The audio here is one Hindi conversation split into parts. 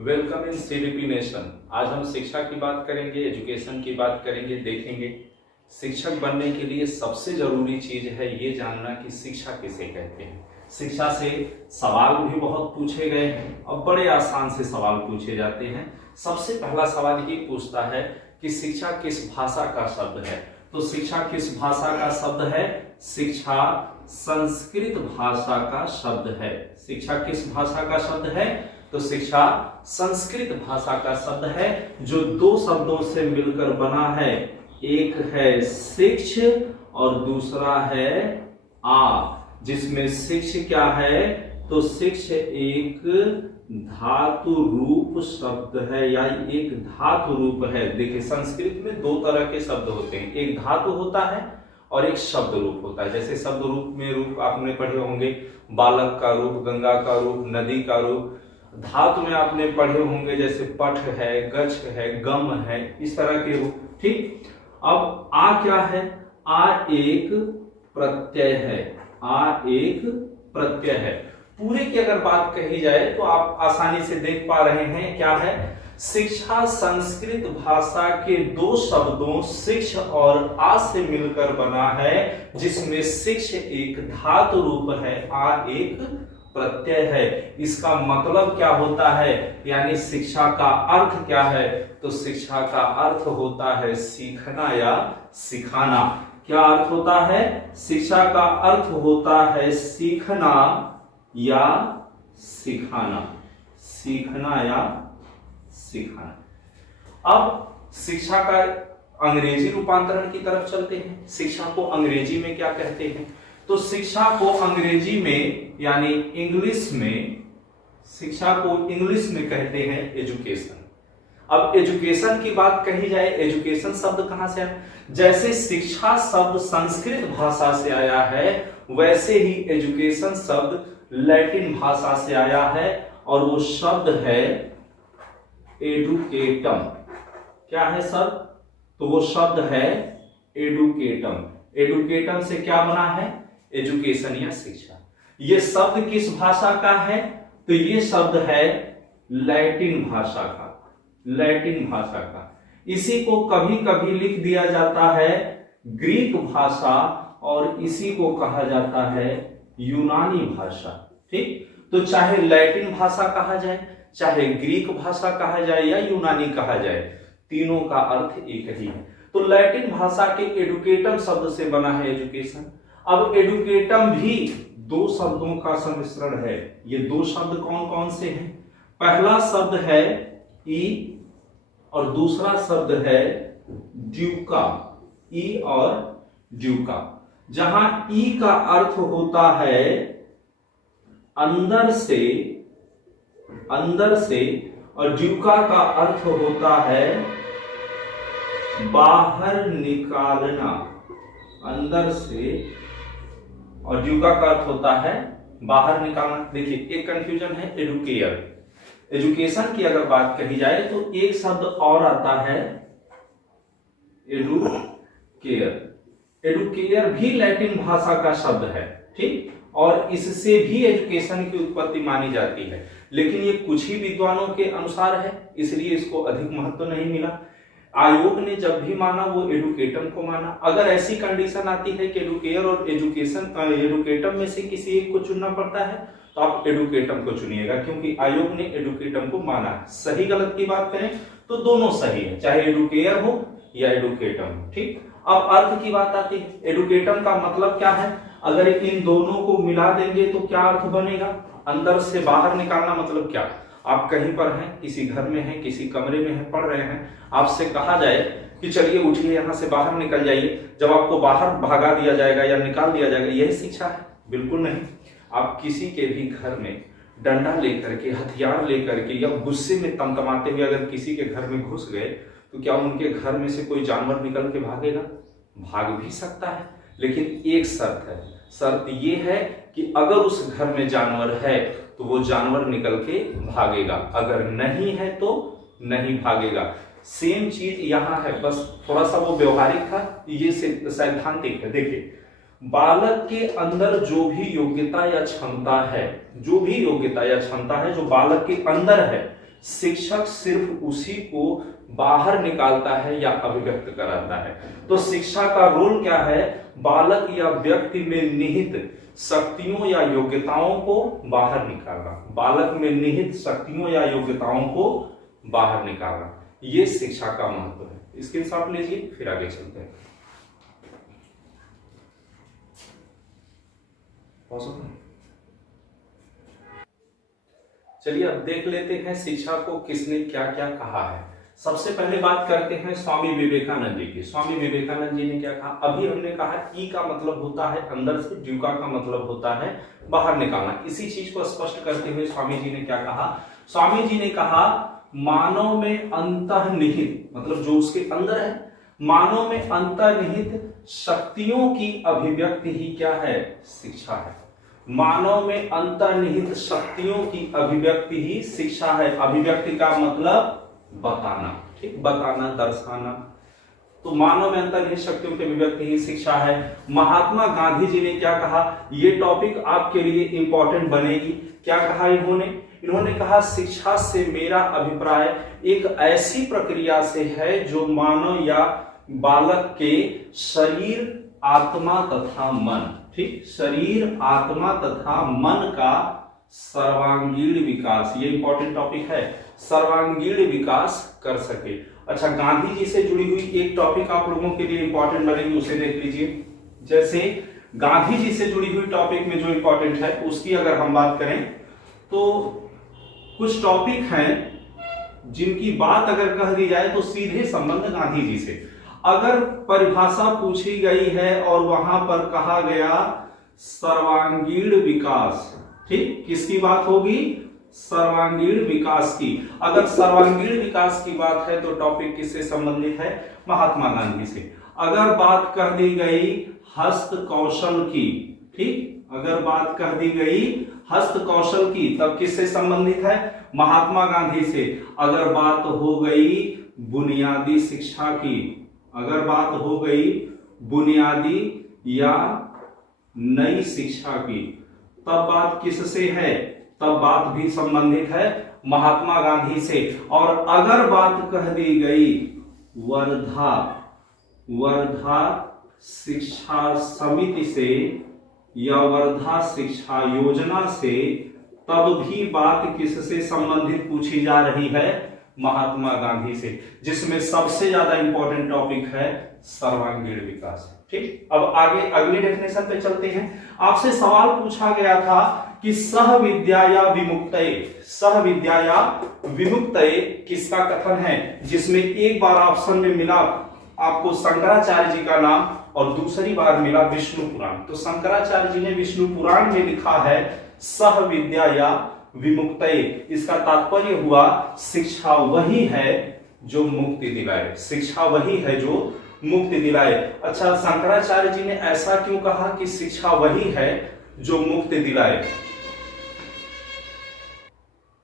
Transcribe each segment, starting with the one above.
Welcome in CDP nation. आज हम शिक्षा की बात करेंगे, एजुकेशन की बात करेंगे, देखेंगे शिक्षक बनने के लिए सबसे जरूरी चीज है ये जानना कि शिक्षा किसे कहते हैं। शिक्षा से सवाल भी बहुत पूछे गए हैं और बड़े आसान से सवाल पूछे जाते हैं। सबसे पहला सवाल ये पूछता है कि शिक्षा किस भाषा का शब्द है। तो शिक्षा किस भाषा का शब्द है? शिक्षा संस्कृत भाषा का शब्द है। शिक्षा किस भाषा का शब्द है? तो शिक्षा संस्कृत भाषा का शब्द है जो दो शब्दों से मिलकर बना है। एक है शिक्ष और दूसरा है आ, जिसमें शिक्ष क्या है? तो शिक्ष एक धातु रूप शब्द है या एक धातु रूप है। देखिए संस्कृत में दो तरह के शब्द होते हैं, एक धातु होता है और एक शब्द रूप होता है। जैसे शब्द रूप में रूप आपने पढ़े होंगे, बालक का रूप, गंगा का रूप, नदी का रूप। धातु में आपने पढ़े होंगे जैसे पठ है, गच्छ है, गम है, इस तरह के रूप। ठीक, अब आ क्या है? आ एक प्रत्यय है। आ एक प्रत्यय है। पूरे की अगर बात कही जाए तो आप आसानी से देख पा रहे हैं क्या है। शिक्षा संस्कृत भाषा के दो शब्दों शिक्ष और आ से मिलकर बना है, जिसमें शिक्ष एक धातु रूप है, आ एक प्रत्यय है। इसका मतलब क्या होता है? यानी शिक्षा का अर्थ क्या है? तो शिक्षा का अर्थ होता है सीखना या सिखाना। क्या अर्थ होता है? शिक्षा का अर्थ होता है सीखना या सिखाना। सीखना या सिखाना। अब शिक्षा का अंग्रेजी रूपांतरण की तरफ चलते हैं। शिक्षा को अंग्रेजी में क्या कहते हैं? तो शिक्षा को अंग्रेजी में यानी इंग्लिश में, शिक्षा को इंग्लिश में कहते हैं एजुकेशन। अब एजुकेशन की बात कही जाए, एजुकेशन शब्द कहां से आया? जैसे शिक्षा शब्द संस्कृत भाषा से आया है, वैसे ही एजुकेशन शब्द लैटिन भाषा से आया है और वो शब्द है एडुकेटम। क्या है शब्द? तो वो शब्द है एडुकेटम। एडुकेटम से क्या बना है? एजुकेशन या शिक्षा। ये शब्द किस भाषा का है? तो ये शब्द है लैटिन भाषा का। लैटिन भाषा का। इसी को कभी कभी लिख दिया जाता है ग्रीक भाषा और इसी को कहा जाता है यूनानी भाषा। ठीक, तो चाहे लैटिन भाषा कहा जाए, चाहे ग्रीक भाषा कहा जाए या यूनानी कहा जाए, तीनों का अर्थ एक ही है। तो लैटिन भाषा के एडुकेटम शब्द से बना है एजुकेशन। अब एडुकेटम भी दो शब्दों का सम्मिश्रण है। ये दो शब्द कौन कौन से हैं? पहला शब्द है ई और दूसरा शब्द है ड्यूका। ई और ड्यूका। जहां ई का अर्थ होता है अंदर से, अंदर से, और ड्यूका का अर्थ होता है बाहर निकालना। अंदर से, और ड्यूका का अर्थ होता है बाहर निकालना। देखिए एक कंफ्यूजन है एडुकेयर। एजुकेशन की अगर बात कही जाए तो एक शब्द और आता है एडुकेयर। एडुकेयर भी लैटिन भाषा का शब्द है। ठीक, और इससे भी एजुकेशन की उत्पत्ति मानी जाती है, लेकिन ये कुछ ही विद्वानों के अनुसार है, इसलिए इसको अधिक महत्व नहीं मिला। आयोग ने जब भी माना वो एडुकेटम को माना। अगर ऐसी कंडीशन आती है कि एडुकेयर और एडुकेटम में से किसी एक को चुनना पड़ता है तो आप एडुकेटम को चुनिएगा, क्योंकि आयोग ने एडुकेटम को माना है। सही गलत की बात करें तो दोनों सही है, चाहे एडुकेयर हो या एडुकेटम हो। ठीक, अब अर्थ की बात आती है। एडुकेटम का मतलब क्या है? अगर इन दोनों को मिला देंगे तो क्या अर्थ बनेगा? अंदर से बाहर निकालना। मतलब क्या? आप कहीं पर हैं, किसी घर में हैं, किसी कमरे में हैं, पढ़ रहे हैं, आपसे कहा जाए कि चलिए उठिए यहां से बाहर निकल जाइए, जब आपको बाहर भगा दिया जाएगा या निकाल दिया जाएगा, यही शिक्षा है? बिल्कुल नहीं। आप किसी के भी घर में डंडा लेकर के, हथियार लेकर के या गुस्से में तमतमाते हुए अगर किसी के घर में घुस गए तो क्या उनके घर में से कोई जानवर निकल के भागेगा? भाग भी सकता है, लेकिन एक शर्त है। शर्त ये है कि अगर उस घर में जानवर है तो वो जानवर निकल के भागेगा, अगर नहीं है तो नहीं भागेगा। सेम चीज यहां है, बस थोड़ा सा वो व्यवहारिक था, ये सैद्धांतिक है। देखिए बालक के अंदर जो भी योग्यता या क्षमता है, जो भी योग्यता या क्षमता है जो बालक के अंदर है, शिक्षक सिर्फ उसी को बाहर निकालता है या अभिव्यक्त कराता है। तो शिक्षा का रोल क्या है? बालक या व्यक्ति में निहित शक्तियों या योग्यताओं को बाहर निकालना, बालक में निहित शक्तियों या योग्यताओं को बाहर निकालना, ये शिक्षा का महत्व है। स्क्रीनशॉट लीजिए, फिर आगे चलते हैं। चलिए अब देख लेते हैं शिक्षा को किसने क्या क्या कहा है। सबसे पहले बात करते हैं स्वामी विवेकानंद जी की। स्वामी विवेकानंद जी ने क्या कहा? अभी हमने कहा ई का मतलब होता है अंदर से, ड्यूका का मतलब होता है बाहर निकालना। इसी चीज को स्पष्ट करते हुए स्वामी जी ने क्या कहा? स्वामी जी ने कहा मानव में अंतर्निहित, मतलब जो उसके अंदर है, मानव में अंतर्निहित शक्तियों की अभिव्यक्ति ही क्या है? शिक्षा है। मानव में अंतर्निहित शक्तियों की अभिव्यक्ति ही शिक्षा है। अभिव्यक्ति का मतलब बताना, ठीक, बताना, दर्शाना। तो मानव में अंतर्निहित शक्तियों की अभिव्यक्ति ही शिक्षा है। महात्मा गांधी जी ने क्या कहा? ये टॉपिक आपके लिए इंपॉर्टेंट बनेगी। क्या कहा इन्होंने? इन्होंने कहा शिक्षा से मेरा अभिप्राय एक ऐसी प्रक्रिया से है जो मानव या बालक के शरीर, आत्मा तथा मन, ठीक, शरीर, आत्मा तथा मन का सर्वांगीण विकास, ये इंपॉर्टेंट टॉपिक है, सर्वांगीण विकास कर सके। अच्छा, गांधी जी से जुड़ी हुई एक टॉपिक आप लोगों के लिए इंपॉर्टेंट बनेगी, उसे देख लीजिए। जैसे गांधी जी से जुड़ी हुई टॉपिक में जो इंपॉर्टेंट है उसकी अगर हम बात करें तो कुछ टॉपिक हैं जिनकी बात अगर कह दी जाए तो सीधे संबंध गांधी जी से। अगर परिभाषा पूछी गई है और वहां पर कहा गया सर्वांगीण विकास, ठीक, किसकी बात होगी? सर्वांगीण विकास की। अगर सर्वांगीण विकास की बात है तो टॉपिक किससे संबंधित है? महात्मा गांधी से। अगर बात कर दी गई हस्त कौशल की, ठीक, अगर बात कर दी गई हस्त कौशल की, तब किससे संबंधित है? महात्मा गांधी से। अगर बात हो गई बुनियादी शिक्षा की, अगर बात हो गई बुनियादी या नई शिक्षा की, तब बात किससे है? तब बात भी संबंधित है महात्मा गांधी से। और अगर बात कह दी गई वर्धा शिक्षा समिति से या वर्धा शिक्षा योजना से, तब भी बात किससे संबंधित पूछी जा रही है? महात्मा गांधी से, जिसमें सबसे ज्यादा इंपॉर्टेंट टॉपिक है सर्वांगीण विकास, ठीक। अब आगे अगली डेफिनेशन पे चलते हैं। आपसे सवाल पूछा गया था कि सह विद्या या विमुक्तये, सह विद्या या विमुक्तये किसका कथन है? जिसमें एक बार ऑप्शन में मिला आपको शंकराचार्य जी का नाम और दूसरी बार मिला विष्णु पुराण। तो शंकराचार्य जी ने विष्णु पुराण में लिखा है सह विद्या या विमुक्तये। इसका तात्पर्य हुआ शिक्षा वही है जो मुक्ति दिलाए, शिक्षा वही है जो मुक्ति दिलाए। अच्छा, शंकराचार्य जी ने ऐसा क्यों कहा कि शिक्षा वही है जो मुक्ति दिलाए?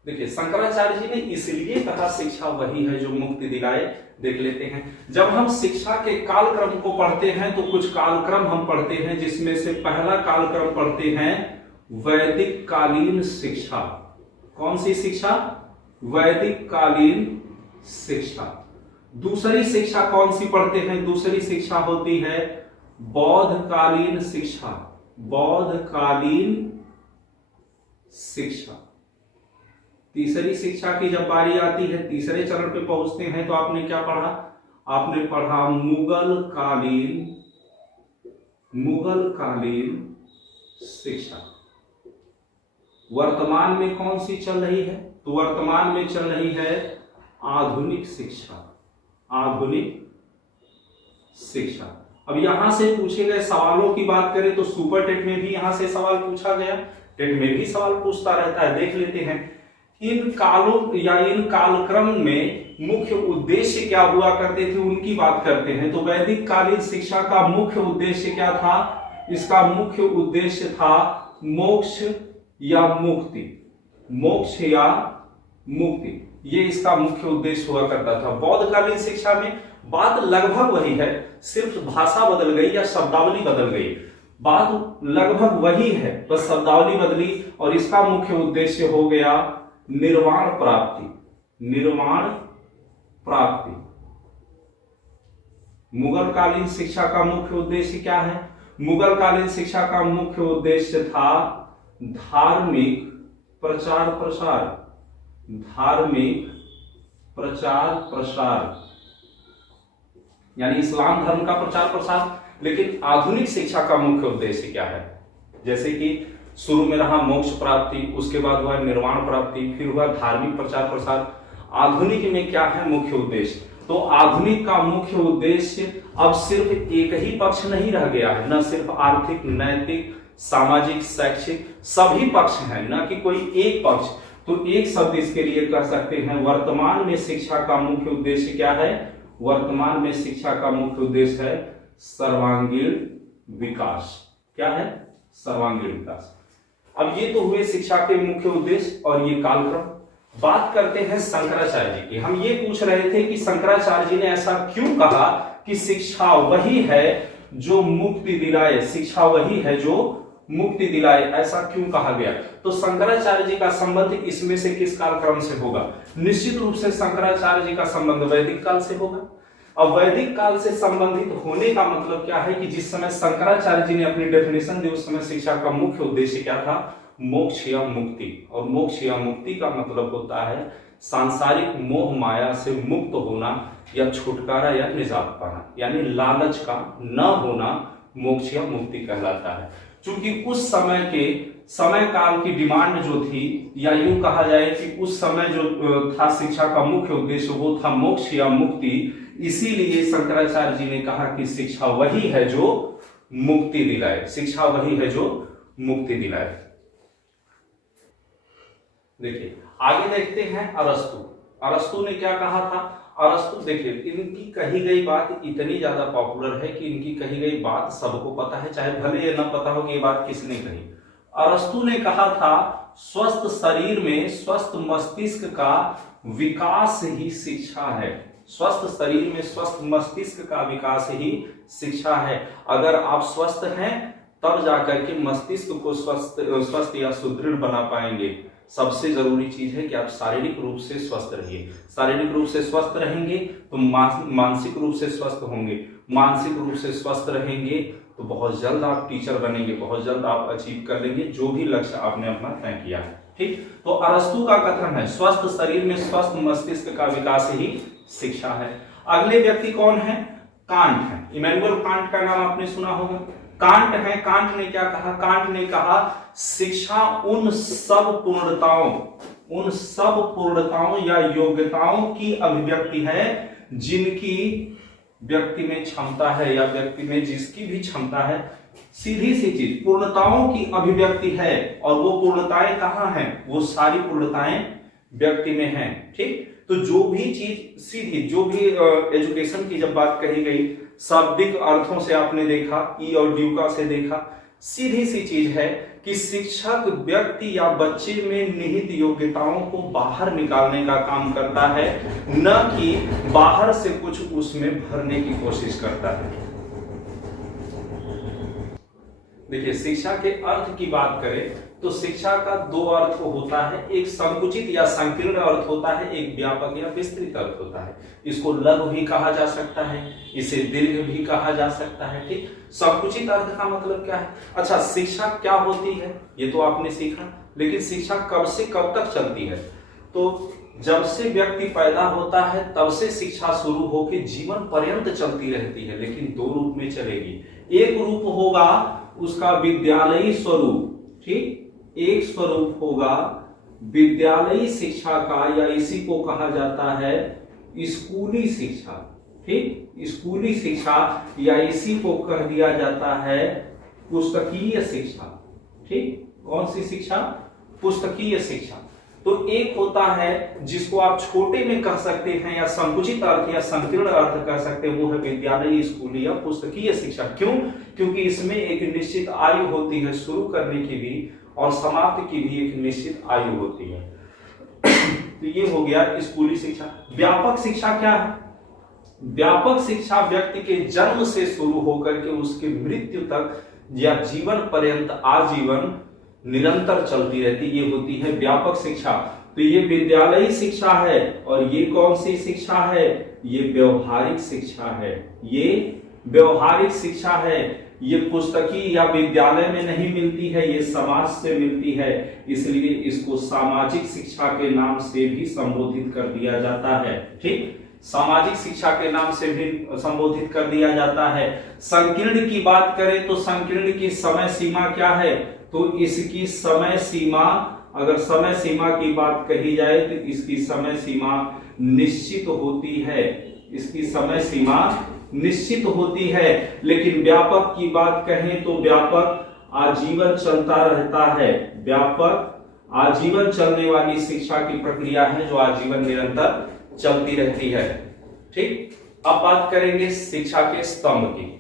देखिए, शंकराचार्य जी ने इसलिए कहा शिक्षा वही है जो मुक्ति दिलाए, देख लेते हैं। जब हम शिक्षा के कालक्रम को पढ़ते हैं तो कुछ कालक्रम हम पढ़ते हैं, जिसमें से पहला कालक्रम पढ़ते हैं वैदिक कालीन शिक्षा। कौन सी शिक्षा? वैदिक कालीन शिक्षा। दूसरी शिक्षा कौन सी पढ़ते हैं? दूसरी शिक्षा होती है बौद्ध कालीन शिक्षा, बौद्ध कालीन शिक्षा। तीसरी शिक्षा की जब बारी आती है, तीसरे चरण पे पहुंचते हैं, तो आपने क्या पढ़ा? आपने पढ़ा मुगल कालीन शिक्षा। वर्तमान में कौन सी चल रही है? तो वर्तमान में चल रही है आधुनिक शिक्षा, आधुनिक शिक्षा। अब यहां से पूछे गए सवालों की बात करें तो सुपर टेट में भी यहां से सवाल पूछा गया, टेट में भी सवाल पूछता रहता है। देख लेते हैं इन कालों या इन कालक्रम में मुख्य उद्देश्य क्या हुआ करते थे, उनकी बात करते हैं। तो वैदिक कालीन शिक्षा का मुख्य उद्देश्य क्या था? इसका मुख्य उद्देश्य था मोक्ष या मुक्ति, मोक्ष या मुक्ति, ये इसका मुख्य उद्देश्य हुआ करता था। बौद्ध कालीन शिक्षा में बात लगभग वही है, सिर्फ भाषा बदल गई या शब्दावली बदल गई। बात लगभग वही है, बस शब्दावली बदली। और इसका मुख्य उद्देश्य हो गया निर्वाण प्राप्ति, निर्वाण प्राप्ति। मुगल कालीन शिक्षा का मुख्य उद्देश्य क्या है? मुगल कालीन शिक्षा का मुख्य उद्देश्य था धार्मिक प्रचार प्रसार, धार्मिक प्रचार प्रसार यानी इस्लाम धर्म का प्रचार प्रसार। लेकिन आधुनिक शिक्षा का मुख्य उद्देश्य क्या है? जैसे कि शुरू में रहा मोक्ष प्राप्ति, उसके बाद हुआ निर्वाण प्राप्ति, फिर हुआ धार्मिक प्रचार प्रसार। आधुनिक में क्या है मुख्य उद्देश्य? तो आधुनिक का मुख्य उद्देश्य अब सिर्फ एक ही पक्ष नहीं रह गया है, न सिर्फ आर्थिक, नैतिक, सामाजिक, शैक्षिक, सभी पक्ष हैं, न कि कोई एक पक्ष। तो एक शब्द इसके लिए कह सकते हैं, वर्तमान में शिक्षा का मुख्य उद्देश्य क्या है? वर्तमान में शिक्षा का मुख्य उद्देश्य है सर्वांगीण विकास। क्या है? सर्वांगीण विकास। अब ये तो हुए शिक्षा के मुख्य उद्देश्य और ये कालक्रम। बात करते हैं शंकराचार्य जी की। हम ये पूछ रहे थे कि शंकराचार्य जी ने ऐसा क्यों कहा कि शिक्षा वही है जो मुक्ति दिलाए, शिक्षा वही है जो मुक्ति दिलाए, ऐसा क्यों कहा गया? तो शंकराचार्य जी का संबंध इसमें से किस कालक्रम से होगा? निश्चित रूप से शंकराचार्य जी का संबंध वैदिक काल से होगा। अब वैदिक काल से संबंधित होने का मतलब क्या है कि जिस समय शंकराचार्य जी ने अपनी डेफिनेशन दी उस समय शिक्षा का मुख्य उद्देश्य क्या था? मोक्ष या मुक्ति। और मोक्ष या मुक्ति का मतलब होता है सांसारिक मोह माया से मुक्त होना या छुटकारा या निजात पाना, यानी लालच का न होना मोक्ष या मुक्ति कहलाता है। क्योंकि उस समय के समय काल की डिमांड जो थी, या यूं कहा जाए कि उस समय जो था शिक्षा का मुख्य उद्देश्य वो था मोक्ष या मुक्ति, इसीलिए शंकराचार्य जी ने कहा कि शिक्षा वही है जो मुक्ति दिलाए, शिक्षा वही है जो मुक्ति दिलाए। देखिए आगे देखते हैं अरस्तु। अरस्तु ने क्या कहा था? अरस्तु देखिए इनकी कही गई बात इतनी ज्यादा पॉपुलर है कि इनकी कही गई बात सबको पता है, चाहे भले ये न पता हो कि ये बात किसने कही। अरस्तु ने कहा था स्वस्थ शरीर में स्वस्थ मस्तिष्क का विकास ही शिक्षा है। स्वस्थ शरीर में स्वस्थ मस्तिष्क का विकास ही शिक्षा है। अगर आप स्वस्थ हैं तब जाकर के मस्तिष्क को स्वस्थ या सुदृढ़ बना पाएंगे। सबसे जरूरी चीज है कि आप शारीरिक रूप से स्वस्थ रहिए। शारीरिक रूप से स्वस्थ रहेंगे तो मानसिक रूप से स्वस्थ होंगे। मानसिक रूप से स्वस्थ रहेंगे तो बहुत जल्द आप टीचर बनेंगे, बहुत जल्द आप अचीव कर लेंगे जो भी लक्ष्य आपने अपना तय किया है। ठीक, तो अरस्तु का कथन है स्वस्थ शरीर में स्वस्थ मस्तिष्क का विकास ही शिक्षा है। अगले व्यक्ति कौन है? कांट है। इमैनुअल कांट का नाम आपने सुना होगा। कांट है। कांट ने क्या कहा? कांट ने कहा शिक्षा उन सब पूर्णताओं या योग्यताओं की अभिव्यक्ति है जिनकी व्यक्ति में क्षमता है, या व्यक्ति में जिसकी भी क्षमता है। सीधी सी चीज, पूर्णताओं की अभिव्यक्ति है। और वो पूर्णताएं कहाँ हैं? वो सारी पूर्णताएं व्यक्ति में हैं। ठीक, तो जो भी चीज सीधी, जो भी एजुकेशन की जब बात कही गई, शाब्दिक अर्थों से आपने देखा, ई और ड्यूका से देखा, सीधी सी चीज है कि शिक्षक व्यक्ति या बच्चे में निहित योग्यताओं को बाहर निकालने का काम करता है, न कि बाहर से कुछ उसमें भरने की कोशिश करता है। देखिए शिक्षा के अर्थ की बात करें तो शिक्षा का दो अर्थ होता है, एक संकुचित या संकीर्ण अर्थ होता है, एक व्यापक या विस्तृत अर्थ होता है। इसको लघु भी कहा जा सकता है, इसे दीर्घ भी कहा जा सकता है। ठीक, संकुचित अर्थ का मतलब क्या है? अच्छा, शिक्षा क्या होती है ये तो आपने सीखा, लेकिन शिक्षा कब से कब तक चलती है? तो जब से व्यक्ति पैदा होता है तब से शिक्षा शुरू होकर जीवन पर्यंत चलती रहती है, लेकिन दो रूप में चलेगी। एक रूप होगा उसका विद्यालयी स्वरूप। ठीक, एक स्वरूप होगा विद्यालयी शिक्षा का, या इसी को कहा जाता है स्कूली शिक्षा। ठीक, स्कूली शिक्षा, या इसी को कह दिया जाता है पुस्तकीय शिक्षा। ठीक, कौन सी शिक्षा? पुस्तकीय शिक्षा। तो एक होता है जिसको आप छोटे में कह सकते हैं, या संकुचित अर्थ या संकीर्ण अर्थ कह सकते हैं, वो है विद्यालयी, स्कूली या पुस्तकीय शिक्षा। क्यों? क्योंकि इसमें एक निश्चित आयु होती है शुरू करने की भी, और समाप्ति की भी एक निश्चित आयु होती है। तो ये हो गया स्कूली शिक्षा। व्यापक शिक्षा क्या है? व्यापक शिक्षा व्यक्ति के जन्म से शुरू होकर के उसके मृत्यु तक या जीवन पर्यंत आजीवन निरंतर चलती रहती, ये होती है व्यापक शिक्षा। तो ये विद्यालयी शिक्षा है और ये कौन सी शिक्षा है, ये व्यवहारिक शिक्षा है, ये व्यवहारिक शिक्षा है। ये पुस्तकी या विद्यालय में नहीं मिलती है, ये समाज से मिलती है, इसलिए इसको सामाजिक शिक्षा के नाम से भी संबोधित कर दिया जाता है। ठीक, सामाजिक शिक्षा के नाम से भी संबोधित कर दिया जाता है। संकीर्ण की बात करें तो संकीर्ण की समय सीमा क्या है, तो इसकी समय सीमा, अगर समय सीमा की बात कही जाए तो इसकी समय सीमा निश्चित होती है, इसकी समय सीमा निश्चित होती है। लेकिन व्यापक की बात कहें तो व्यापक आजीवन चलता रहता है, व्यापक आजीवन चलने वाली शिक्षा की प्रक्रिया है जो आजीवन निरंतर चलती रहती है। ठीक, अब बात करेंगे शिक्षा के स्तंभ की।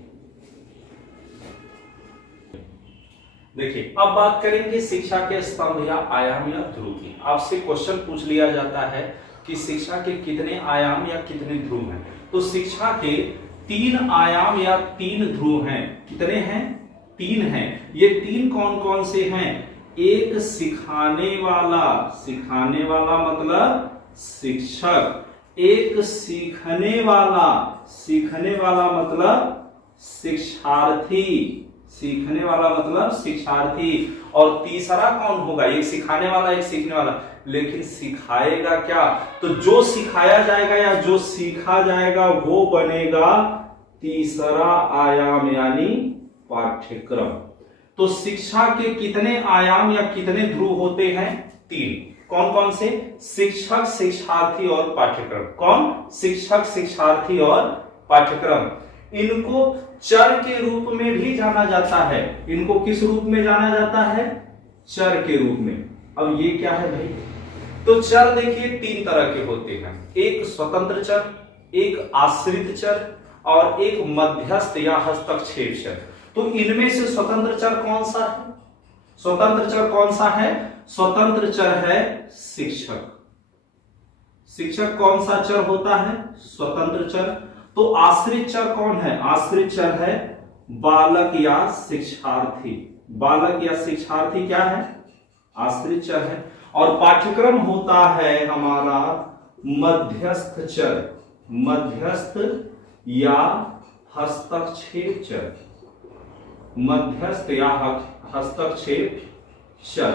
देखिए, अब बात करेंगे शिक्षा के स्तंभ या आयाम या ध्रुव की। आपसे क्वेश्चन पूछ लिया जाता है कि शिक्षा के कितने आयाम या कितने ध्रुव हैं, तो शिक्षा के 3 आयाम या 3 ध्रुव हैं। कितने हैं? 3 हैं। ये 3 कौन कौन से हैं? एक सिखाने वाला मतलब शिक्षक, एक सीखने वाला मतलब शिक्षार्थी, सीखने वाला मतलब शिक्षार्थी, और तीसरा कौन होगा? एक सिखाने वाला, एक सीखने वाला। लेकिन सिखाएगा क्या? तो जो सिखाया जाएगा या जो सीखा जाएगा वो बनेगा तीसरा आयाम यानी पाठ्यक्रम। तो शिक्षा के कितने आयाम या कितने ध्रुव होते हैं? 3। कौन कौन से? शिक्षक, शिक्षार्थी और पाठ्यक्रम। कौन? शिक्षक, शिक्षार्थी और पाठ्यक्रम। इनको चर के रूप में भी जाना जाता है। इनको किस रूप में जाना जाता है? चर के रूप में। अब ये क्या है भाई? तो चर देखिए 3 तरह के होते हैं, एक स्वतंत्र चर, एक आश्रित चर और एक मध्यस्थ या हस्तक्षेप चर। तो इनमें से स्वतंत्र चर कौन सा है? स्वतंत्र चर कौन सा है? स्वतंत्र चर है शिक्षक। शिक्षक कौन सा चर होता है? स्वतंत्र चर। तो आश्रित चर कौन है? आश्रित चर है बालक या शिक्षार्थी। बालक या शिक्षार्थी क्या है? आश्रित चर है। और पाठ्यक्रम होता है हमारा मध्यस्थ चर, मध्यस्थ या हस्तक्षेप चर, मध्यस्थ या हस्तक्षेप चर।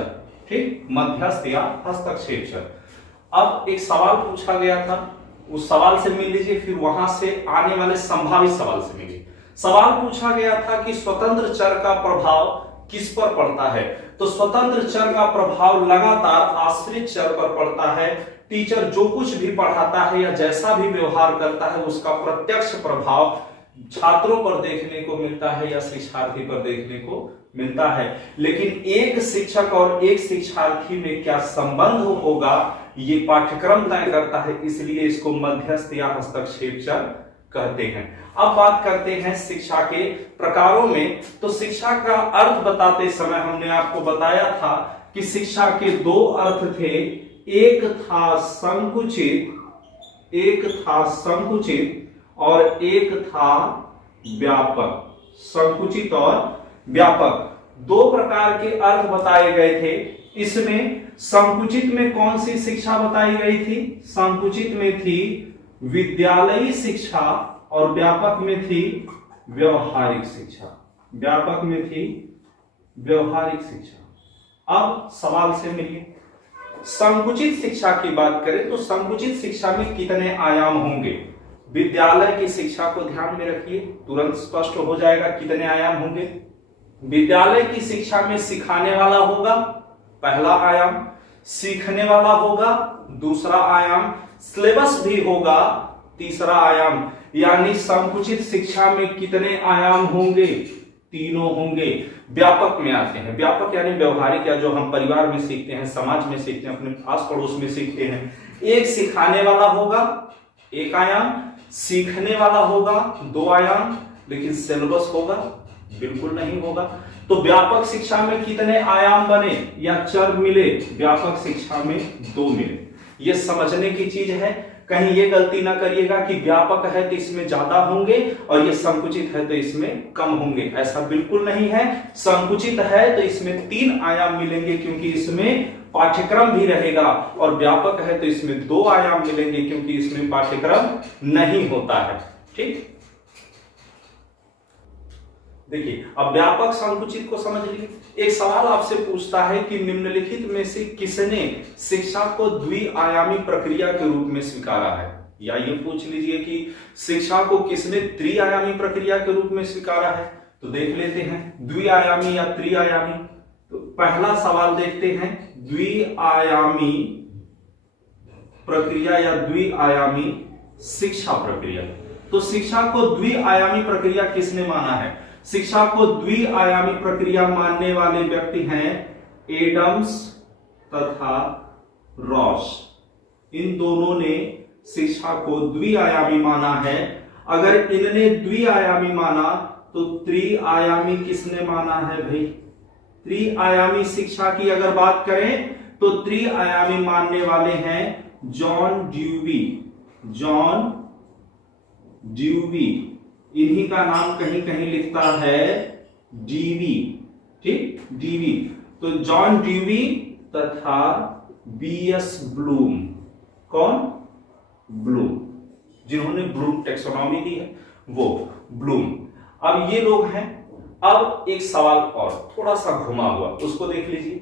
ठीक, मध्यस्थ या हस्तक्षेप चर। अब एक सवाल पूछा गया था, उस सवाल से मिल लीजिए, फिर वहां से आने वाले संभावित सवाल से मिलिए। सवाल पूछा गया था कि स्वतंत्र चर का प्रभाव किस पर पड़ता है? तो स्वतंत्र चर का प्रभाव लगातार आश्रित चर पर पड़ता है। टीचर जो कुछ भी पढ़ाता है या जैसा भी व्यवहार करता है उसका प्रत्यक्ष प्रभाव छात्रों पर देखने को मिलता है या शिक्षार्थी पर देखने को मिलता है। लेकिन एक शिक्षक और एक शिक्षार्थी में क्या संबंध होगा ये पाठ्यक्रम तय करता है, इसलिए इसको मध्यस्थ या हस्तक्षेप चर कहते हैं। अब बात करते हैं शिक्षा के प्रकारों में। तो शिक्षा का अर्थ बताते समय हमने आपको बताया था कि शिक्षा के 2 अर्थ थे, एक था संकुचित, और एक था व्यापक। संकुचित और व्यापक 2 प्रकार के अर्थ बताए गए थे। इसमें संकुचित में कौन सी शिक्षा बताई गई थी? संकुचित में थी विद्यालयी शिक्षा और व्यापक में थी व्यवहारिक शिक्षा। व्यापक में थी व्यवहारिक शिक्षा। अब सवाल से मिलिए, संकुचित शिक्षा की बात करें तो संकुचित शिक्षा में कितने आयाम होंगे? विद्यालय की शिक्षा को ध्यान में रखिए, तुरंत स्पष्ट हो जाएगा कितने आयाम होंगे। विद्यालय की शिक्षा में सिखाने वाला होगा पहला आयाम, सीखने वाला होगा दूसरा आयाम, सिलेबस भी होगा तीसरा आयाम। यानी संकुचित शिक्षा में कितने आयाम होंगे? 3 होंगे। व्यापक में आते हैं, व्यापक यानी व्यवहारिक या जो हम परिवार में सीखते हैं, समाज में सीखते हैं, अपने आस पड़ोस में सीखते हैं। एक सिखाने वाला होगा 1 आयाम, सीखने वाला होगा 2 आयाम, लेकिन सिलेबस होगा बिल्कुल नहीं होगा। तो व्यापक शिक्षा में कितने आयाम बने या चर मिले? व्यापक शिक्षा में 2 मिले। ये समझने की चीज है, कहीं ये गलती ना करिएगा कि व्यापक है तो इसमें ज्यादा होंगे और ये संकुचित है तो इसमें कम होंगे, ऐसा बिल्कुल नहीं है। संकुचित है तो इसमें 3 आयाम मिलेंगे क्योंकि इसमें पाठ्यक्रम भी रहेगा, और व्यापक है तो इसमें 2 आयाम मिलेंगे क्योंकि इसमें पाठ्यक्रम नहीं होता है। ठीक, देखिए अब व्यापक संकुचित को समझ लीजिए। एक सवाल आपसे पूछता है कि निम्नलिखित में से किसने शिक्षा को द्विआयामी प्रक्रिया के रूप में स्वीकारा है, या ये पूछ लीजिए कि शिक्षा को किसने त्रिआयामी प्रक्रिया के रूप में स्वीकारा है। तो देख लेते हैं द्विआयामी या त्रिआयामी। तो पहला सवाल देखते हैं, द्विआयामी प्रक्रिया या द्विआयामी शिक्षा प्रक्रिया। तो शिक्षा को द्विआयामी प्रक्रिया किसने माना है? शिक्षा को द्विआयामी प्रक्रिया मानने वाले व्यक्ति हैं एडम्स तथा रॉस। इन दोनों ने शिक्षा को द्विआयामी माना है। अगर इनने द्विआयामी माना तो त्रिआयामी किसने माना है भाई? त्रिआयामी शिक्षा की अगर बात करें तो त्रिआयामी मानने वाले हैं जॉन ड्यूवी। जॉन ड्यूवी, इन्हीं का नाम कहीं कहीं लिखता है डीवी। ठीक, डीवी। तो जॉन ड्यूवी तथा बीएस ब्लूम। कौन? ब्लूम, जिन्होंने ब्लूम टैक्सोनॉमी दी है वो ब्लूम। अब ये लोग हैं। अब एक सवाल और थोड़ा सा घुमा हुआ, उसको देख लीजिए।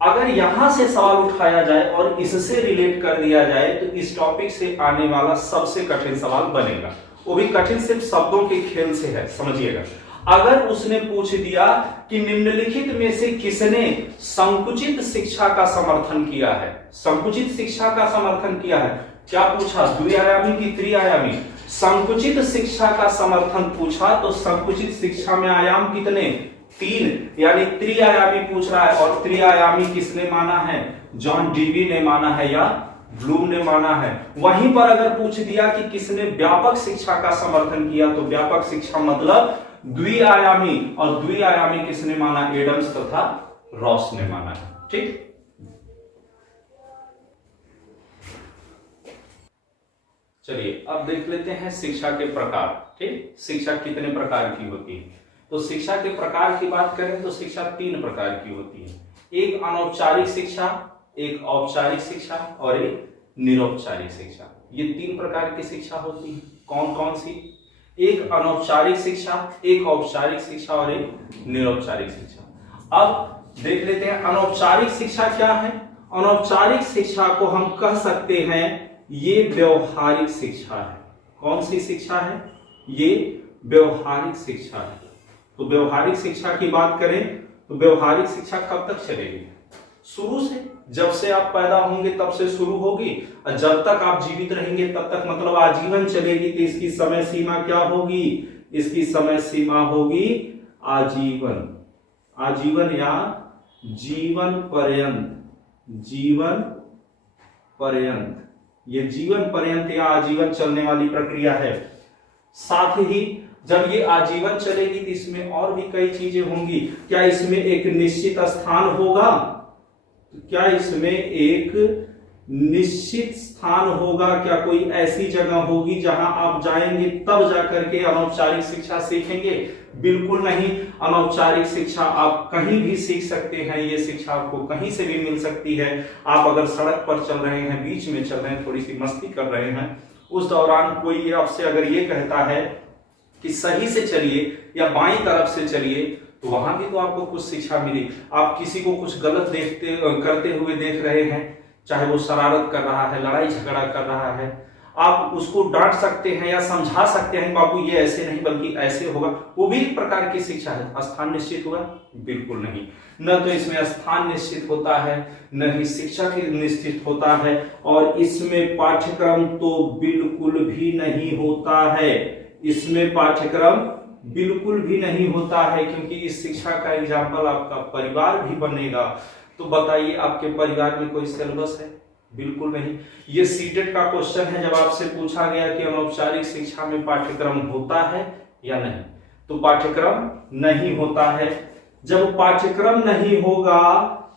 अगर यहां से सवाल उठाया जाए और इससे रिलेट कर दिया जाए तो इस टॉपिक से आने वाला सबसे कठिन सवाल बनेगा। वो भी कठिन सिर्फ शब्दों के खेल से है, समझिएगा। अगर उसने पूछ दिया कि निम्नलिखित में से किसने संकुचित शिक्षा का समर्थन किया है, संकुचित शिक्षा का समर्थन किया है, क्या पूछा? द्विआयामी की त्रिआयामी? संकुचित शिक्षा का समर्थन पूछा तो संकुचित शिक्षा में आयाम कितने? 3, यानी त्रिआयामी पूछ रहा है। और त्रिआयामी किसने माना है? जॉन डीवी ने माना है या ब्लूम ने माना है। वहीं पर अगर पूछ दिया कि किसने व्यापक शिक्षा का समर्थन किया तो व्यापक शिक्षा मतलब द्विआयामी, और द्विआयामी किसने माना? एडम्स तथा रॉस ने माना है। ठीक, चलिए अब देख लेते हैं शिक्षा के प्रकार। ठीक, शिक्षा कितने प्रकार की होती है? तो शिक्षा के प्रकार की बात करें तो शिक्षा 3 प्रकार की होती है। एक अनौपचारिक शिक्षा, एक औपचारिक शिक्षा और एक निरौपचारिक शिक्षा। ये 3 प्रकार की शिक्षा होती है। कौन कौन सी? एक अनौपचारिक शिक्षा, एक औपचारिक शिक्षा और एक निरौपचारिक शिक्षा। अब देख लेते हैं अनौपचारिक शिक्षा क्या है। अनौपचारिक शिक्षा को हम कह सकते हैं ये व्यवहारिक शिक्षा है। कौन सी शिक्षा है? ये व्यवहारिक शिक्षा है। तो व्यवहारिक शिक्षा की बात करें तो व्यवहारिक शिक्षा कब तक चलेगी? शुरू से, जब से आप पैदा होंगे तब से शुरू होगी, और जब तक आप जीवित रहेंगे तब तक, मतलब आजीवन चलेगी। तो इसकी समय सीमा क्या होगी? इसकी समय सीमा होगी आजीवन। आजीवन या जीवन पर्यंत। जीवन पर्यंत, ये जीवन पर्यंत या आजीवन चलने वाली प्रक्रिया है। साथ ही जब ये आजीवन चलेगी तो इसमें और भी कई चीजें होंगी। क्या इसमें एक निश्चित स्थान होगा? क्या इसमें एक निश्चित स्थान होगा? क्या कोई ऐसी जगह होगी जहां आप जाएंगे तब जाकर के अनौपचारिक शिक्षा सीखेंगे? बिल्कुल नहीं। अनौपचारिक शिक्षा आप कहीं भी सीख सकते हैं। ये शिक्षा आपको कहीं से भी मिल सकती है। आप अगर सड़क पर चल रहे हैं, बीच में चल रहे हैं, थोड़ी सी मस्ती कर रहे हैं, उस दौरान कोई आपसे अगर ये कहता है कि सही से चलिए या बाईं तरफ से चलिए, तो वहां भी तो आपको कुछ शिक्षा मिली। आप किसी को कुछ गलत करते हुए देख रहे हैं, चाहे वो शरारत कर रहा है, लड़ाई झगड़ा कर रहा है, आप उसको डांट सकते हैं या समझा सकते हैं, बाबू ये ऐसे नहीं बल्कि ऐसे होगा। वो भी एक प्रकार की शिक्षा है। स्थान निश्चित हुआ? बिल्कुल नहीं। न तो इसमें स्थान निश्चित होता है, न ही शिक्षक निश्चित होता है, और इसमें पाठ्यक्रम तो बिल्कुल भी नहीं होता है। इसमें पाठ्यक्रम बिल्कुल भी नहीं होता है, क्योंकि इस शिक्षा का एग्जाम्पल आपका परिवार भी बनेगा। तो बताइए, आपके परिवार में कोई सिलेबस है? बिल्कुल नहीं। ये सीटेट का क्वेश्चन है। जब आपसे पूछा गया कि अनौपचारिक शिक्षा में पाठ्यक्रम होता है या नहीं, तो पाठ्यक्रम नहीं होता है। जब पाठ्यक्रम नहीं होगा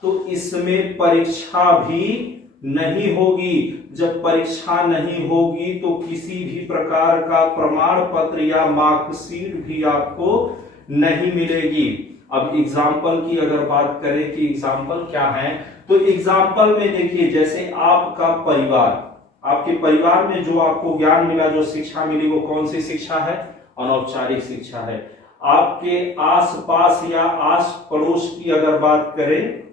तो इसमें परीक्षा भी नहीं होगी। जब परीक्षा नहीं होगी तो किसी भी प्रकार का प्रमाण पत्र या मार्कशीट भी आपको नहीं मिलेगी। अब एग्जाम्पल की अगर बात करें कि एग्जाम्पल क्या है, तो एग्जाम्पल में देखिए जैसे आपका परिवार, आपके परिवार में जो आपको ज्ञान मिला, जो शिक्षा मिली, वो कौन सी शिक्षा है? अनौपचारिक शिक्षा है। आपके आस पास या आस पड़ोस की अगर बात करें,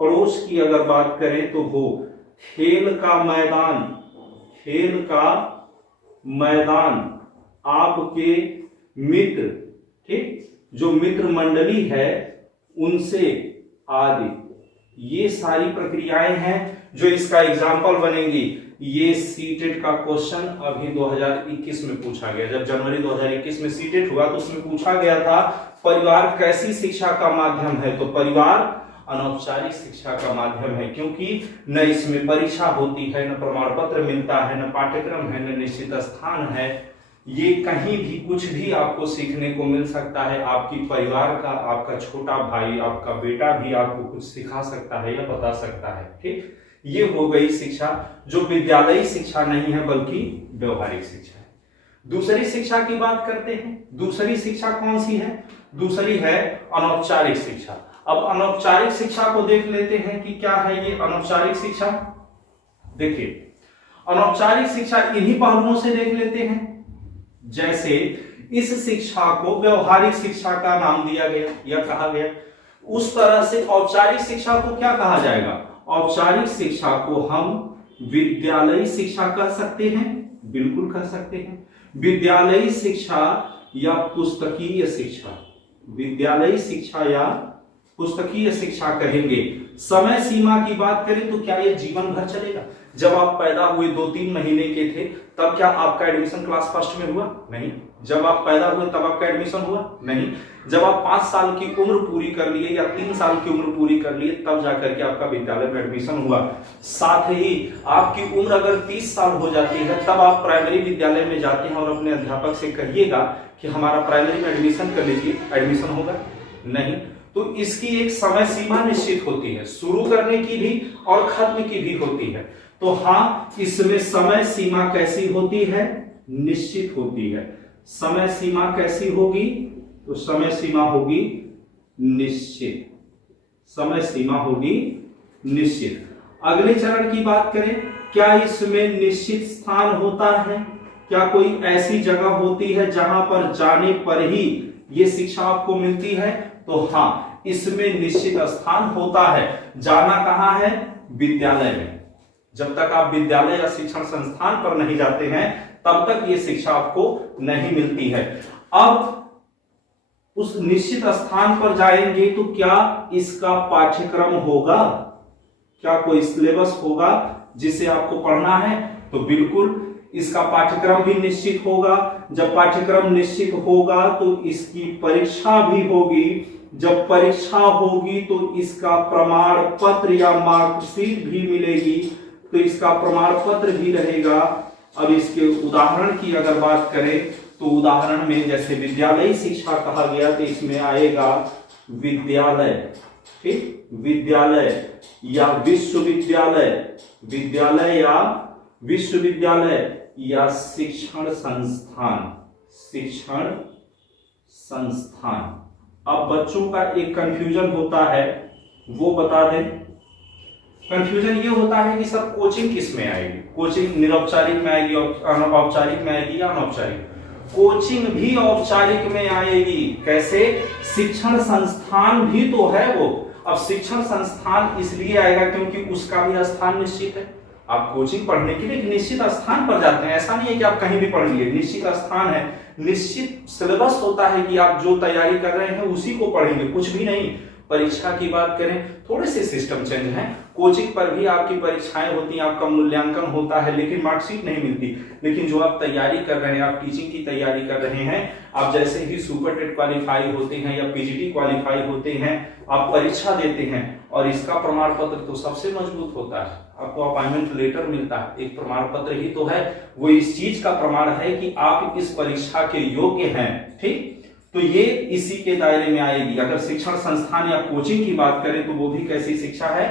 पड़ोस की अगर बात करें तो वो खेल का मैदान, खेल का मैदान, आपके मित्र, ठीक, जो मित्र मंडली है उनसे आदि, ये सारी प्रक्रियाएं हैं जो इसका एग्जाम्पल बनेंगी। ये सीटेट का क्वेश्चन अभी 2021 में पूछा गया, जब जनवरी 2021 में सीटेट हुआ तो उसमें पूछा गया था परिवार कैसी शिक्षा का माध्यम है, तो परिवार अनौपचारिक शिक्षा का माध्यम है, क्योंकि न इसमें परीक्षा होती है, न प्रमाण पत्र मिलता है, न पाठ्यक्रम है, न निश्चित स्थान है। ये कहीं भी कुछ भी आपको सीखने को मिल सकता है। आपकी परिवार का, आपका छोटा भाई, आपका बेटा भी आपको कुछ सिखा सकता है या बता सकता है, ठीक। ये हो गई शिक्षा जो विद्यालयी शिक्षा नहीं है बल्कि व्यवहारिक शिक्षा है। दूसरी शिक्षा की बात करते हैं। दूसरी शिक्षा कौन सी है? दूसरी है अनौपचारिक शिक्षा। अब अनौपचारिक शिक्षा को देख लेते हैं कि क्या है ये अनौपचारिक शिक्षा। देखिए, अनौपचारिक शिक्षा इन्हीं पहलुओं से देख लेते हैं। जैसे इस शिक्षा को व्यवहारिक शिक्षा का नाम दिया गया या कहा गया, उस तरह से औपचारिक शिक्षा को क्या कहा जाएगा? औपचारिक शिक्षा को हम विद्यालयी शिक्षा कह सकते हैं, बिल्कुल कह सकते हैं। विद्यालयी शिक्षा या पुस्तकीय शिक्षा, विद्यालयी शिक्षा या पुस्तकीय शिक्षा कहेंगे। समय सीमा की बात करें तो क्या ये जीवन भर चलेगा? जब आप पैदा हुए 2-3 महीने के थे तब क्या आपका एडमिशन क्लास फर्स्ट में हुआ? नहीं। जब आप पैदा हुए तब आपका एडमिशन हुआ? नहीं। जब आप 5 साल की उम्र पूरी कर लिए या 3 साल की उम्र पूरी कर लिए तब जाकर के आपका विद्यालय में एडमिशन हुआ। साथ ही आपकी उम्र अगर 30 साल हो जाती है तब आप प्राइमरी विद्यालय में जाते हैं और अपने अध्यापक से कहिएगा कि हमारा प्राइमरी में एडमिशन कर लीजिए, एडमिशन होगा? नहीं। तो इसकी एक समय सीमा निश्चित होती है, शुरू करने की भी और खत्म की भी होती है। तो हाँ, इसमें समय सीमा कैसी होती है? निश्चित होती है। समय सीमा कैसी होगी? तो समय सीमा होगी निश्चित, समय सीमा होगी निश्चित। अगले चरण की बात करें, क्या इसमें निश्चित स्थान होता है? क्या कोई ऐसी जगह होती है जहां पर जाने पर ही ये शिक्षा आपको मिलती है? तो हाँ, इसमें निश्चित स्थान होता है। जाना कहां है? विद्यालय में। जब तक आप विद्यालय या शिक्षण संस्थान पर नहीं जाते हैं तब तक ये शिक्षा आपको नहीं मिलती है। अब उस निश्चित स्थान पर जाएंगे तो क्या इसका पाठ्यक्रम होगा? क्या कोई सिलेबस होगा जिसे आपको पढ़ना है? तो बिल्कुल इसका पाठ्यक्रम भी निश्चित होगा। जब पाठ्यक्रम निश्चित होगा तो इसकी परीक्षा भी होगी। जब परीक्षा होगी तो इसका प्रमाण पत्र या मार्कशीट भी मिलेगी, तो इसका प्रमाण पत्र भी रहेगा। अब इसके उदाहरण की अगर बात करें तो उदाहरण में जैसे विद्यालयी शिक्षा कहा गया तो इसमें आएगा विद्यालय, ठीक, विद्यालय या विश्वविद्यालय, विद्यालय या विश्वविद्यालय या शिक्षण संस्थान, शिक्षण संस्थान। अब बच्चों का एक कंफ्यूजन होता है, वो बता दें। कंफ्यूजन ये होता है कि सर कोचिंग किस में आएगी? कोचिंग निरौपचारिक में आएगी, औपचारिक में आएगी या अनौपचारिक? कोचिंग भी औपचारिक में आएगी। कैसे? शिक्षण संस्थान भी तो है वो। अब शिक्षण संस्थान इसलिए आएगा क्योंकि उसका भी स्थान निश्चित है। आप कोचिंग पढ़ने के लिए निश्चित स्थान पर जाते हैं, ऐसा नहीं है कि आप कहीं भी पढ़ लिए। निश्चित स्थान है, निश्चित सिलेबस होता है कि आप जो तैयारी कर रहे हैं उसी को पढ़ेंगे, कुछ भी नहीं। परीक्षा की बात करें, थोड़े से सिस्टम चेंज हैं। कोचिंग पर भी आपकी परीक्षाएं होती हैं, आपका मूल्यांकन होता है, लेकिन मार्कशीट नहीं मिलती। लेकिन जो आप तैयारी कर रहे हैं, आप टीचिंग की तैयारी कर रहे हैं, आप जैसे ही सुपर टेट क्वालिफाई होते हैं या पीजीटी क्वालिफाई होते हैं, आप परीक्षा देते हैं और इसका प्रमाण पत्र तो सबसे मजबूत होता है। आपको अपॉइंटमेंट लेटर मिलता है, एक प्रमाण पत्र ही तो है, वो इस चीज का प्रमाण है कि आप इस परीक्षा के योग्य हैं, ठीक। तो ये इसी के दायरे में आएगी। अगर शिक्षण संस्थान या कोचिंग की बात करें तो वो भी कैसी शिक्षा है?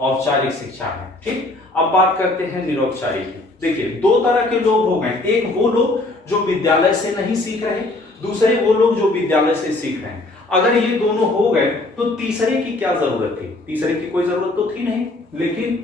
औपचारिक शिक्षा है, ठीक। अब बात करते हैं निरौपचारिक। देखिए, दो तरह के लोग हो गए। एक वो लोग जो विद्यालय से नहीं सीख रहे, दूसरे वो लोग जो विद्यालय से सीख रहे हैं। अगर ये दोनों हो गए तो तीसरे की क्या जरूरत थी? तीसरे की कोई जरूरत तो थी नहीं। लेकिन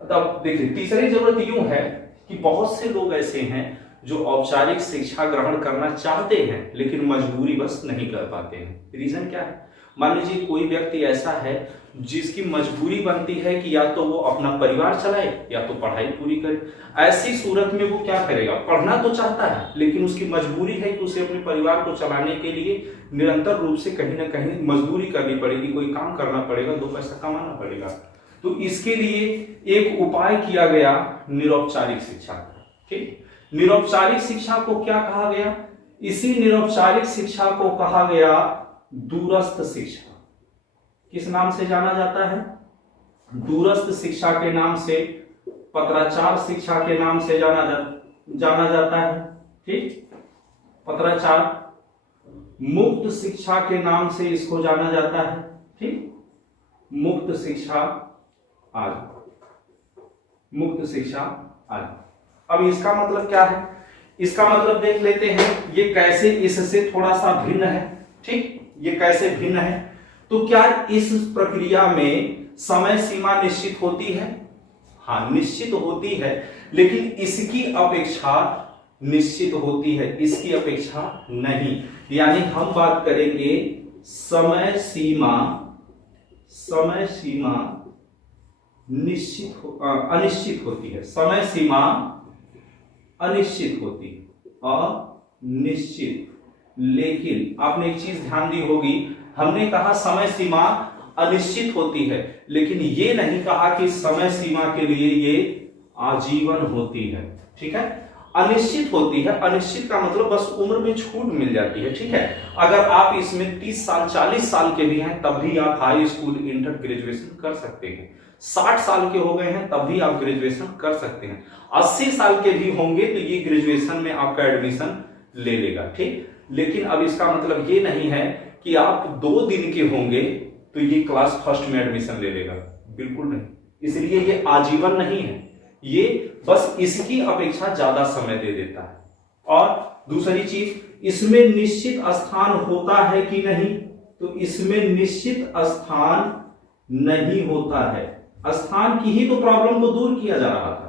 तब देखिए तीसरी जरूरत यूं है कि बहुत से लोग ऐसे हैं जो औपचारिक शिक्षा ग्रहण करना चाहते हैं लेकिन मजबूरी बस नहीं कर पाते हैं। रीजन क्या है? मान लीजिए कोई व्यक्ति ऐसा है जिसकी मजबूरी बनती है कि या तो वो अपना परिवार चलाए या तो पढ़ाई पूरी करे। ऐसी सूरत में वो क्या करेगा? पढ़ना तो चाहता है लेकिन उसकी मजबूरी है कि उसे अपने परिवार को चलाने के लिए निरंतर रूप से कहीं ना कहीं मजदूरी करनी पड़ेगी, कोई काम करना पड़ेगा, 2 पैसा कमाना पड़ेगा। तो इसके लिए एक उपाय किया गया निरौपचारिक शिक्षा का। ठीक, निरौपचारिक शिक्षा को क्या कहा गया? इसी निरौपचारिक शिक्षा को कहा गया दूरस्थ शिक्षा। किस नाम से जाना जाता है? दूरस्थ शिक्षा के नाम से, पत्राचार शिक्षा के नाम से जाना जाता है। ठीक, पत्राचार, मुक्त शिक्षा के नाम से इसको जाना जाता है। ठीक, मुक्त शिक्षा आदि, मुक्त शिक्षा आदि। अब इसका मतलब क्या है? इसका मतलब देख लेते हैं ये कैसे इससे थोड़ा सा भिन्न है। ठीक, ये कैसे भिन्न है? तो क्या इस प्रक्रिया में समय सीमा निश्चित होती है? हाँ, निश्चित होती है, लेकिन इसकी अपेक्षा निश्चित होती है, इसकी अपेक्षा नहीं। यानी हम बात करेंगे समय सीमा अनिश्चित होती है। समय सीमा अनिश्चित होती है, अनिश्चित। लेकिन आपने एक चीज ध्यान दी होगी, हमने कहा समय सीमा अनिश्चित होती है, लेकिन ये नहीं कहा कि समय सीमा के लिए ये आजीवन होती है। ठीक है, अनिश्चित होती है। अनिश्चित का मतलब बस उम्र में छूट मिल जाती है। ठीक है, अगर आप इसमें 30 साल 40 साल के भी हैं तब भी आप हाई स्कूल इंटर ग्रेजुएशन कर सकते हैं। 60 साल के हो गए हैं तब भी आप ग्रेजुएशन कर सकते हैं। 80 साल के भी होंगे तो ये ग्रेजुएशन में आपका एडमिशन ले लेगा। ठीक, लेकिन अब इसका मतलब ये नहीं है कि आप 2 दिन के होंगे तो ये क्लास फर्स्ट में एडमिशन ले लेगा, बिल्कुल नहीं। इसलिए ये आजीवन नहीं है, ये बस इसकी अपेक्षा ज्यादा समय दे देता है। और दूसरी चीज, इसमें निश्चित स्थान होता है कि नहीं? तो इसमें निश्चित स्थान नहीं होता है। स्थान की ही तो प्रॉब्लम को दूर किया जा रहा था।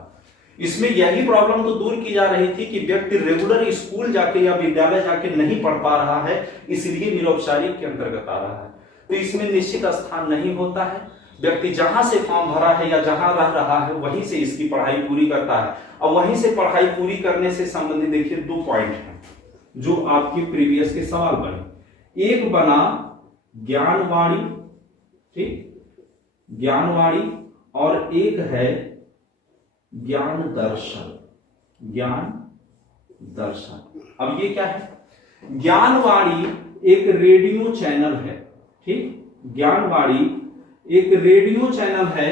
इसमें यही प्रॉब्लम तो दूर की जा रही थी कि व्यक्ति रेगुलर स्कूल जाके या विद्यालय जाके नहीं पढ़ पा रहा है, इसलिए निरौपचारिक के अंतर्गत आ रहा है। तो इसमें निश्चित स्थान नहीं होता है। व्यक्ति जहां से फॉर्म भरा है या जहां रह रहा है वहीं से इसकी पढ़ाई पूरी करता है। और वहीं से पढ़ाई पूरी करने से संबंधित देखिए 2 पॉइंट हैं जो आपकी प्रीवियस के सवाल बने। एक बना ज्ञानवाणी, ठीक, ज्ञानवाणी, और एक है ज्ञान दर्शन। ज्ञान दर्शन, अब ये क्या है? ज्ञानवाणी एक रेडियो चैनल है। ठीक, ज्ञानवाणी एक रेडियो चैनल है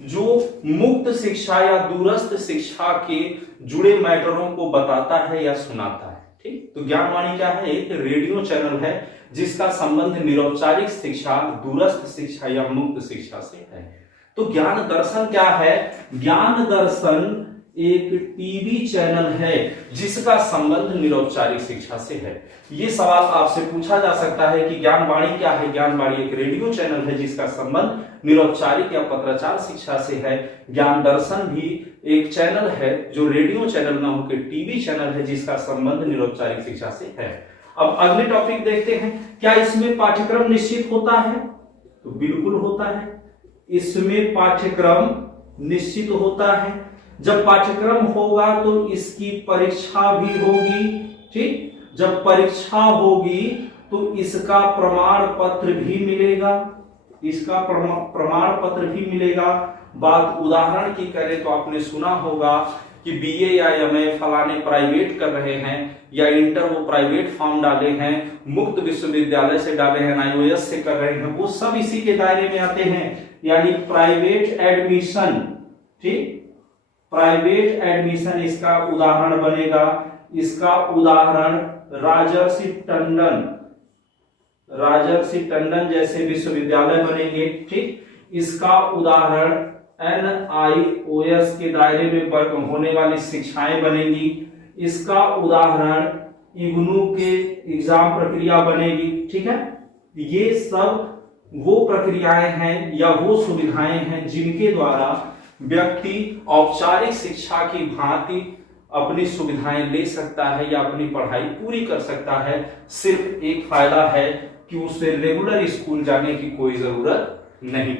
जो मुक्त शिक्षा या दूरस्थ शिक्षा के जुड़े मैटरों को बताता है या सुनाता है। ठीक, तो ज्ञानवाणी क्या है? एक रेडियो चैनल है जिसका संबंध निरौपचारिक शिक्षा, दूरस्थ शिक्षा या मुक्त शिक्षा से है। तो ज्ञान दर्शन क्या है? ज्ञान दर्शन एक टीवी चैनल है जिसका संबंध निरौपचारिक शिक्षा से है। ये सवाल आपसे पूछा जा सकता है कि ज्ञानवाणी क्या है? ज्ञानवाणी एक रेडियो चैनल है जिसका संबंध निरौपचारिक या पत्राचार शिक्षा से है। ज्ञान दर्शन भी एक चैनल है जो रेडियो चैनल न होकर टीवी चैनल है जिसका संबंध निरौपचारिक शिक्षा से है। अब अगले टॉपिक देखते हैं, क्या इसमें पाठ्यक्रम निश्चित होता है? तो बिल्कुल होता है, इसमें पाठ्यक्रम निश्चित होता है। जब पाठ्यक्रम होगा तो इसकी परीक्षा भी होगी। ठीक, जब परीक्षा होगी तो इसका प्रमाण पत्र भी मिलेगा, इसका प्रमाण पत्र भी मिलेगा। बात उदाहरण की करें तो आपने सुना होगा कि बीए या एमए फलाने प्राइवेट कर रहे हैं या इंटर वो प्राइवेट फॉर्म डाले हैं, मुक्त विश्वविद्यालय से डाले हैं, आईओएस से कर रहे हैं, वो सब इसी के दायरे में आते हैं, यानी प्राइवेट एडमिशन। ठीक, प्राइवेट एडमिशन इसका उदाहरण बनेगा। इसका उदाहरण राजर्षि टंडन जैसे विश्वविद्यालय बनेंगे। ठीक, इसका उदाहरण एनआईओएस के दायरे में होने वाली शिक्षाएं बनेगी। इसका उदाहरण इग्नू के एग्जाम प्रक्रिया बनेगी। ठीक है, ये सब वो प्रक्रियाएं हैं या वो सुविधाएं हैं जिनके द्वारा व्यक्ति औपचारिक शिक्षा की भांति अपनी सुविधाएं ले सकता है या अपनी पढ़ाई पूरी कर सकता है। सिर्फ एक फायदा है कि उसे रेगुलर स्कूल जाने की कोई जरूरत नहीं पड़ती।